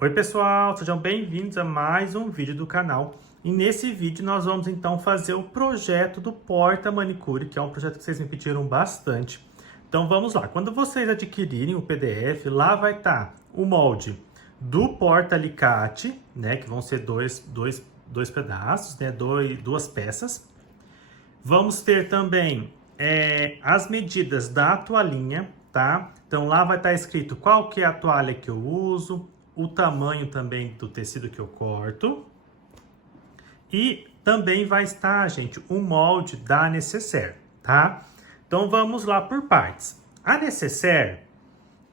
Oi pessoal, sejam bem-vindos a mais um vídeo do canal. E nesse vídeo nós vamos então fazer o projeto do Porta Manicure, que é um projeto que vocês me pediram bastante. Então vamos lá, quando vocês adquirirem o PDF, lá vai estar o molde do porta-alicate, né, que vão ser dois pedaços, né, duas peças. Vamos ter também as medidas da toalhinha, tá? Então lá vai estar escrito qual que é a toalha que eu uso, o tamanho também do tecido que eu corto. E também vai estar, gente, o molde da necessaire, tá? Então vamos lá por partes. A necessaire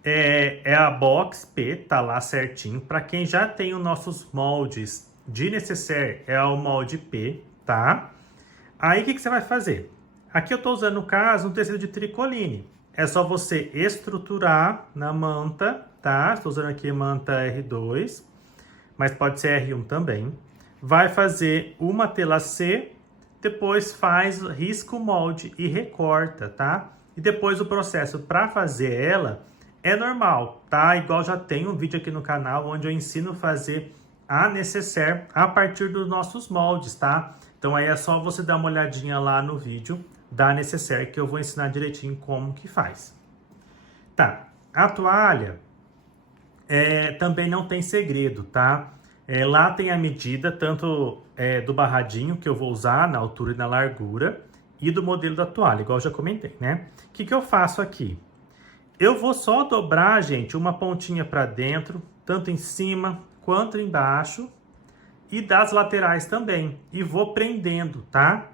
é a box P, tá lá certinho. Para quem já tem os nossos moldes de necessaire, é o molde P, tá? Aí o que você vai fazer? Aqui eu estou usando, no caso, um tecido de tricoline. É só você estruturar na manta, tá? Estou usando aqui manta R2, mas pode ser R1 também. Vai fazer uma tela C, depois risca o molde e recorta, tá? E depois o processo para fazer ela é normal, tá? Igual já tem um vídeo aqui no canal onde eu ensino a fazer a necessaire a partir dos nossos moldes, tá? Então aí é só você dar uma olhadinha lá no vídeo da necessaire que eu vou ensinar direitinho como que faz. Tá, a toalha também não tem segredo, tá? Lá tem a medida tanto do barradinho que eu vou usar na altura e na largura e do modelo da toalha, igual eu já comentei, né? O que eu faço aqui? Eu vou só dobrar, gente, uma pontinha para dentro, tanto em cima quanto embaixo, e das laterais também. E vou prendendo, tá?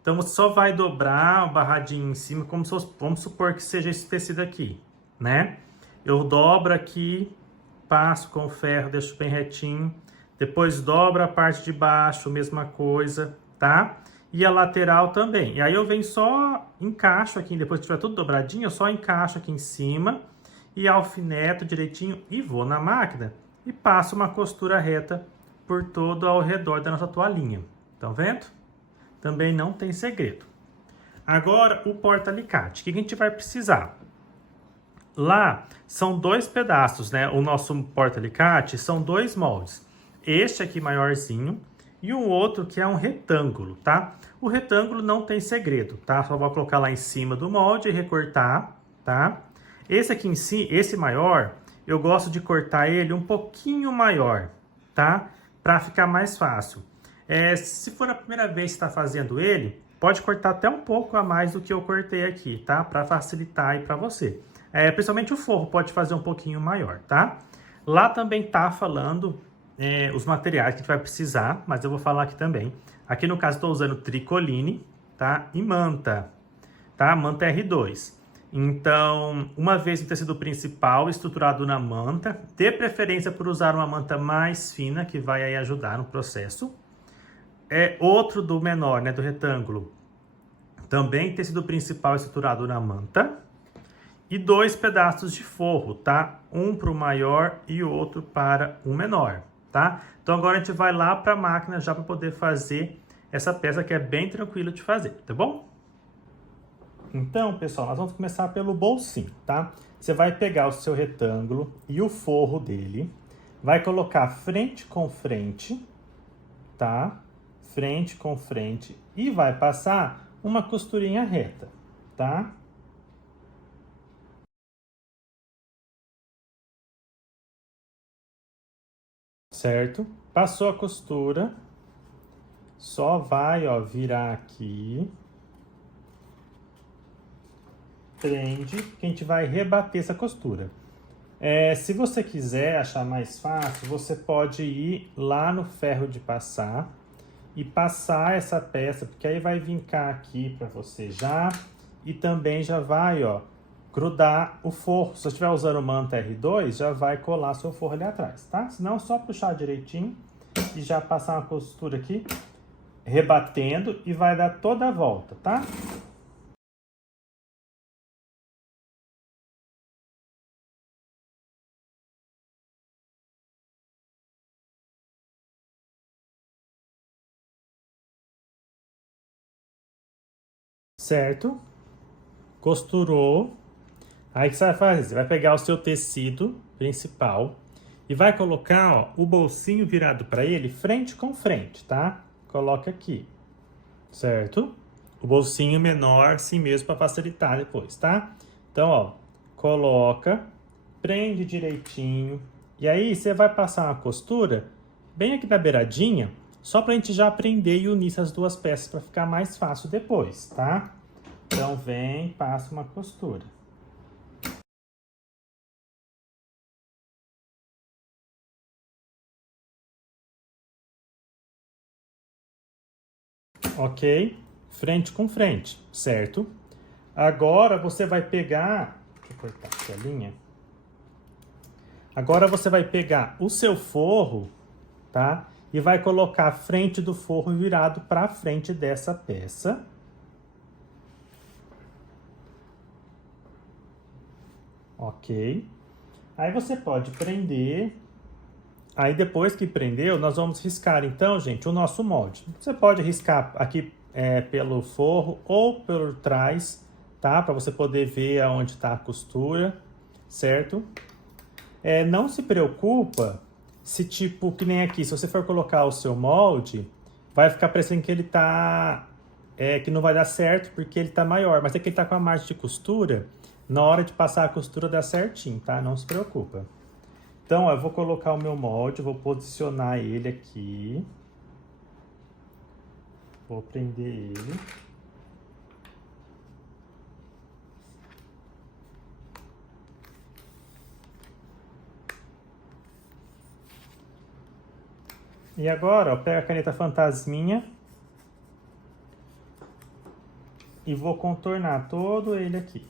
Então você só vai dobrar o barradinho em cima, como se fosse, vamos supor que seja esse tecido aqui, né? Eu dobro aqui, passo com o ferro, deixo bem retinho. Depois dobro a parte de baixo, mesma coisa, tá? E a lateral também. E aí eu venho só, encaixo aqui, depois que tiver tudo dobradinho, eu só encaixo aqui em cima e alfineto direitinho e vou na máquina e passo uma costura reta por todo ao redor da nossa toalhinha. Estão vendo? Também não tem segredo. Agora, o porta-alicate. O que a gente vai precisar? Lá são dois pedaços, né? O nosso porta-alicate são dois moldes. Este aqui maiorzinho e o outro que é um retângulo, tá? O retângulo não tem segredo, tá? Só vou colocar lá em cima do molde e recortar, tá? Esse aqui em si, esse maior, eu gosto de cortar ele um pouquinho maior, tá? Para ficar mais fácil. Se for a primeira vez que está fazendo ele, pode cortar até um pouco a mais do que eu cortei aqui, tá? Para facilitar aí para você. Principalmente o forro pode fazer um pouquinho maior, tá? Lá também tá falando os materiais que a gente vai precisar, mas eu vou falar aqui também. Aqui no caso estou usando tricoline, tá? E manta, tá? Manta R2. Então, uma vez o tecido principal estruturado na manta, de preferência por usar uma manta mais fina, que vai aí ajudar no processo. Outro do menor, né, do retângulo, também tecido principal estruturado na manta. E dois pedaços de forro, tá? Um para o maior e o outro para o menor, tá? Então agora a gente vai lá para a máquina já para poder fazer essa peça que é bem tranquilo de fazer, tá bom? Então, pessoal, nós vamos começar pelo bolsinho, tá? Você vai pegar o seu retângulo e o forro dele, vai colocar frente com frente, tá? Frente com frente e vai passar uma costurinha reta, tá? Certo? Passou a costura, só vai, ó, virar aqui, prende, que a gente vai rebater essa costura. Se você quiser achar mais fácil, você pode ir lá no ferro de passar e passar essa peça, porque aí vai vincar aqui para você já, e também já vai, ó, grudar o forro. Se você estiver usando manta R2, já vai colar seu forro ali atrás, tá? Se não, só puxar direitinho e já passar uma costura aqui, rebatendo, e vai dar toda a volta, tá? Certo? Costurou. Aí o que você vai fazer? Você vai pegar o seu tecido principal E vai colocar, ó, o bolsinho virado para ele frente com frente, tá? Coloca aqui, certo? O bolsinho menor, assim mesmo, para facilitar depois, tá? Então, ó, coloca, prende direitinho. E aí, você vai passar uma costura bem aqui na beiradinha, só pra gente já aprender e unir essas duas peças para ficar mais fácil depois, tá? Então, vem, passa uma costura. Ok? Frente com frente, certo? Agora você vai pegar... Deixa eu cortar aqui a linha. Agora você vai pegar o seu forro, tá? E vai colocar a frente do forro virado para frente dessa peça. Ok? Aí você pode prender. Aí depois que prendeu, nós vamos riscar então, gente, o nosso molde. Você pode riscar aqui pelo forro ou por trás, tá? Para você poder ver aonde está a costura, certo? Não se preocupa se tipo, que nem aqui, se você for colocar o seu molde, vai ficar parecendo que ele tá... que não vai dar certo porque ele tá maior, mas é que ele tá com a margem de costura, na hora de passar a costura dá certinho, tá? Não se preocupa. Então, ó, eu vou colocar o meu molde, vou posicionar ele aqui. Vou prender ele. E agora, ó, pego a caneta fantasminha e vou contornar todo ele aqui.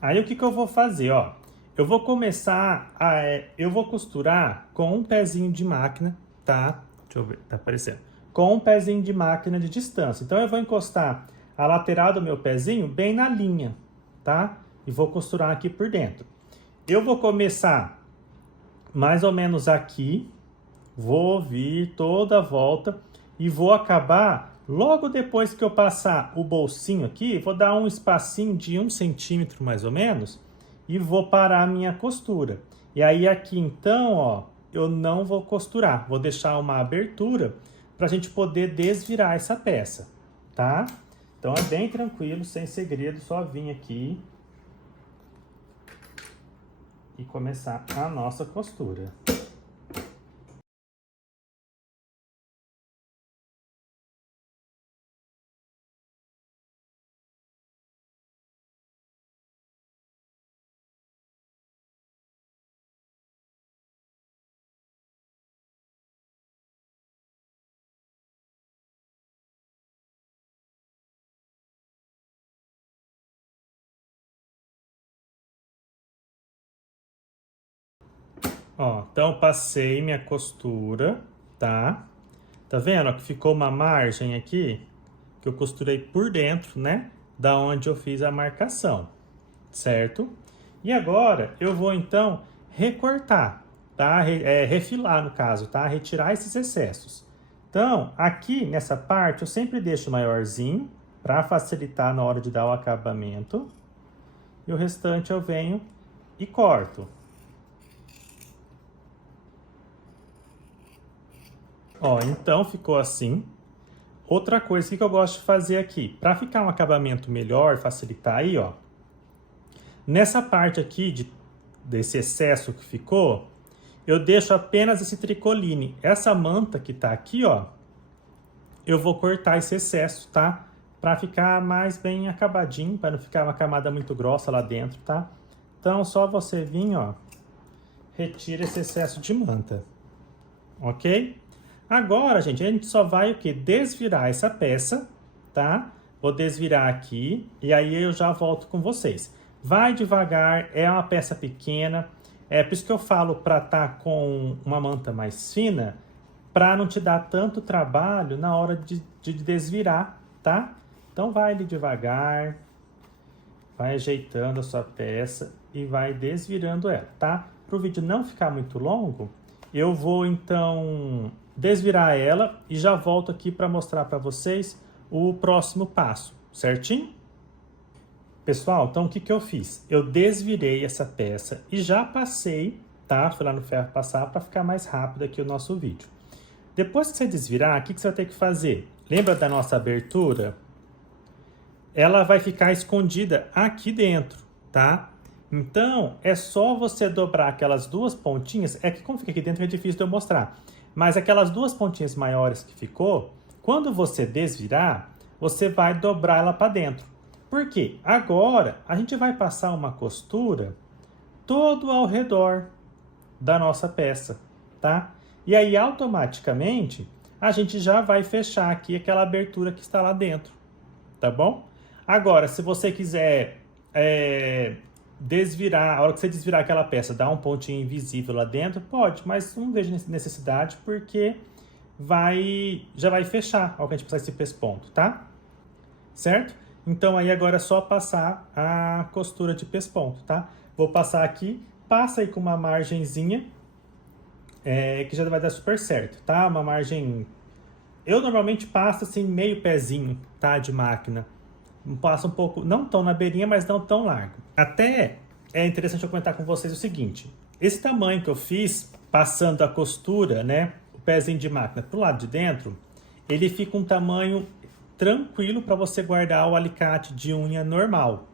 Aí o que que eu vou fazer, ó? Eu vou começar eu vou costurar com um pezinho de máquina, tá? Deixa eu ver, tá aparecendo. Com um pezinho de máquina de distância. Então eu vou encostar a lateral do meu pezinho bem na linha, tá? E vou costurar aqui por dentro. Eu vou começar mais ou menos aqui, vou vir toda a volta e vou acabar logo depois que eu passar o bolsinho aqui, vou dar um espacinho de 1 centímetro mais ou menos e vou parar a minha costura. E aí aqui então, ó, eu não vou costurar, vou deixar uma abertura para a gente poder desvirar essa peça, tá? Então é bem tranquilo, sem segredo, só vir aqui e começar a nossa costura. Ó, então passei minha costura, tá? Tá vendo, ó, que ficou uma margem aqui, que eu costurei por dentro, né? Da onde eu fiz a marcação, certo? E agora eu vou então recortar, tá? Refilar no caso, tá? Retirar esses excessos. Então, aqui nessa parte eu sempre deixo maiorzinho, para facilitar na hora de dar o acabamento. E o restante eu venho e corto. Ó, então ficou assim. Outra coisa que eu gosto de fazer aqui, para ficar um acabamento melhor, facilitar aí, ó. Nessa parte aqui desse excesso que ficou, eu deixo apenas esse tricoline. Essa manta que tá aqui, ó, eu vou cortar esse excesso, tá? Para ficar mais bem acabadinho, para não ficar uma camada muito grossa lá dentro, tá? Então, só você vir, ó, retira esse excesso de manta, ok? Agora, gente, a gente só vai o quê? Desvirar essa peça, tá? Vou desvirar aqui e aí eu já volto com vocês. Vai devagar, é uma peça pequena, é por isso que eu falo para estar com uma manta mais fina, para não te dar tanto trabalho na hora de desvirar, tá? Então vai ali devagar, vai ajeitando a sua peça e vai desvirando ela, tá? Para o vídeo não ficar muito longo, eu vou então desvirar ela e já volto aqui para mostrar para vocês o próximo passo, certinho? Pessoal, então o que que eu fiz? Eu desvirei essa peça e já passei, tá? Fui lá no ferro passar para ficar mais rápido aqui o nosso vídeo. Depois que você desvirar, o que que você vai ter que fazer? Lembra da nossa abertura? Ela vai ficar escondida aqui dentro, tá? Então, é só você dobrar aquelas duas pontinhas. É que como fica aqui dentro é difícil de eu mostrar. Mas aquelas duas pontinhas maiores que ficou, quando você desvirar, você vai dobrar ela para dentro. Por quê? Agora, a gente vai passar uma costura todo ao redor da nossa peça, tá? E aí, automaticamente, a gente já vai fechar aqui aquela abertura que está lá dentro, tá bom? Agora, se você quiser desvirar, a hora que você desvirar aquela peça, dar um pontinho invisível lá dentro, pode, mas não vejo necessidade porque já vai fechar ao que a gente passar esse pesponto, tá? Certo? Então aí agora é só passar a costura de pesponto, tá? Vou passar aqui, passa aí com uma margenzinha, que já vai dar super certo, tá? Uma margem... Eu normalmente passo assim meio pezinho, tá? De máquina. Passa um pouco, não tão na beirinha, mas não tão largo. Até é interessante eu comentar com vocês o seguinte. Esse tamanho que eu fiz, passando a costura, né? O pezinho de máquina pro lado de dentro, ele fica um tamanho tranquilo para você guardar o alicate de unha normal,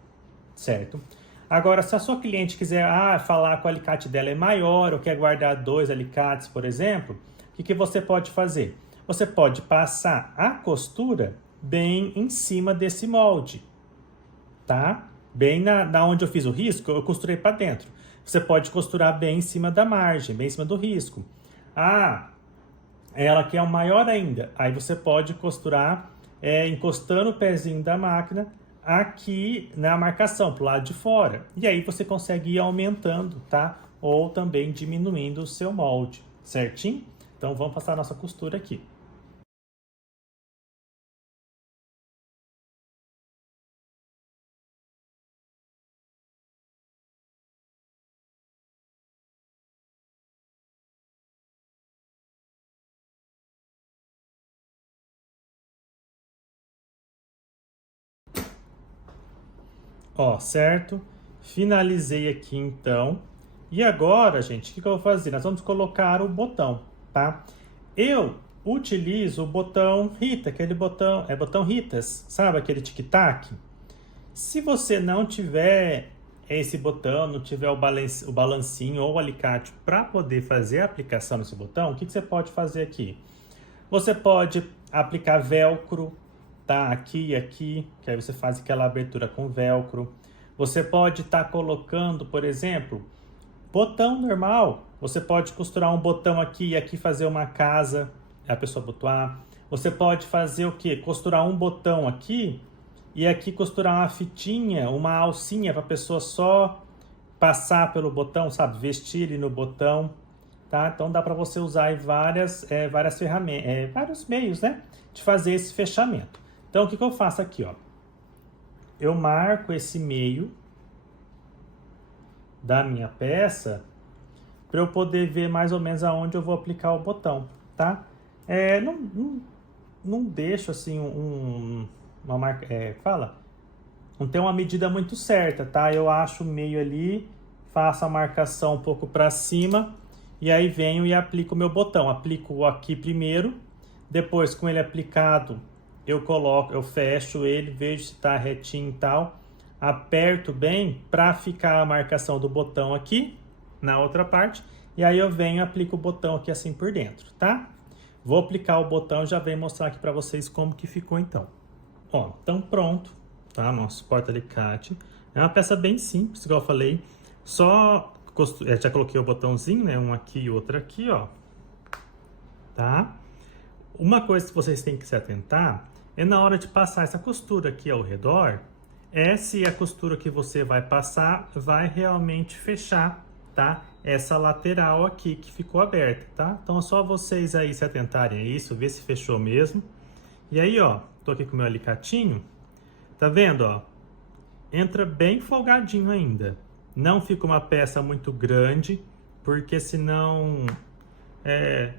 certo? Agora, se a sua cliente quiser falar que o alicate dela é maior ou quer guardar 2 alicates, por exemplo, o que que você pode fazer? Você pode passar a costura bem em cima desse molde, tá? Bem na onde eu fiz o risco, eu costurei para dentro. Você pode costurar bem em cima da margem, bem em cima do risco. Ela quer um maior ainda. Aí você pode costurar encostando o pezinho da máquina aqui na marcação, pro lado de fora. E aí você consegue ir aumentando, tá? Ou também diminuindo o seu molde, certinho? Então vamos passar a nossa costura aqui. Ó, certo? Finalizei aqui então. E agora, gente, o que eu vou fazer? Nós vamos colocar o botão, tá? Eu utilizo o botão Rita, aquele botão, botão Ritas, sabe aquele tic-tac? Se você não tiver esse botão, não tiver o balancinho ou o alicate para poder fazer a aplicação nesse botão, o que você pode fazer aqui? Você pode aplicar velcro, tá? Aqui e aqui, que aí você faz aquela abertura com velcro. Você pode estar colocando, por exemplo, botão normal. Você pode costurar um botão aqui e aqui fazer uma casa, a pessoa botar. Você pode fazer o quê? Costurar um botão aqui e aqui costurar uma fitinha, uma alcinha para a pessoa só passar pelo botão, sabe? Vestir ele no botão, tá? Então dá para você usar aí várias ferramentas, vários meios, né? De fazer esse fechamento. Então o que eu faço aqui, ó? Eu marco esse meio da minha peça para eu poder ver mais ou menos aonde eu vou aplicar o botão, tá? Não deixo assim uma marca, não tem uma medida muito certa, tá? Eu acho o meio ali, faço a marcação um pouco para cima e aí venho e aplico o meu botão. Aplico aqui primeiro, depois com ele aplicado eu fecho ele, vejo se tá retinho e tal, aperto bem para ficar a marcação do botão aqui na outra parte e aí eu venho e aplico o botão aqui assim por dentro, tá? Vou aplicar o botão e já venho mostrar aqui para vocês como que ficou então. Ó, então pronto, tá? Nosso porta-alicate. É uma peça bem simples, igual eu falei. Só já coloquei o botãozinho, né? Um aqui e outro aqui, ó. Tá? Uma coisa que vocês têm que se atentar é na hora de passar essa costura aqui ao redor, se a costura que você vai passar vai realmente fechar, tá? Essa lateral aqui que ficou aberta, tá? Então é só vocês aí se atentarem a isso, ver se fechou mesmo. E aí, ó, tô aqui com o meu alicatinho, tá vendo, ó? Entra bem folgadinho ainda. Não fica uma peça muito grande, porque senão,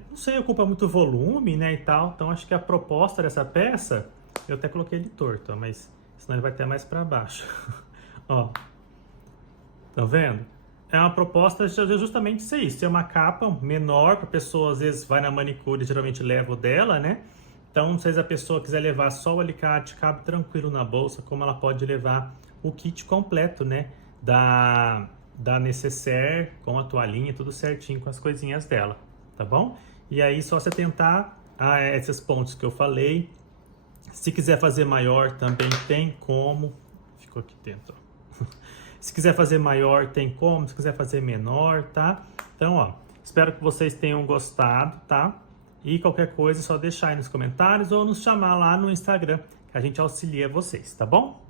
não sei, ocupa muito volume, né, e tal. Então acho que a proposta dessa peça, eu até coloquei ele torto, ó, mas senão ele vai até mais para baixo. Ó, tá vendo? É uma proposta de justamente ser isso, ser uma capa menor para a pessoa, às vezes vai na manicure, geralmente leva o dela, né? Então, se a pessoa quiser levar só o alicate, cabe tranquilo na bolsa, como ela pode levar o kit completo, né? Da necessaire, com a toalhinha, tudo certinho com as coisinhas dela, tá bom? E aí, só você tentar esses pontos que eu falei. Se quiser fazer maior, também tem como. Ficou aqui dentro, ó. Se quiser fazer maior, tem como. Se quiser fazer menor, tá? Então, ó, espero que vocês tenham gostado, tá? E qualquer coisa é só deixar aí nos comentários ou nos chamar lá no Instagram, que a gente auxilia vocês, tá bom?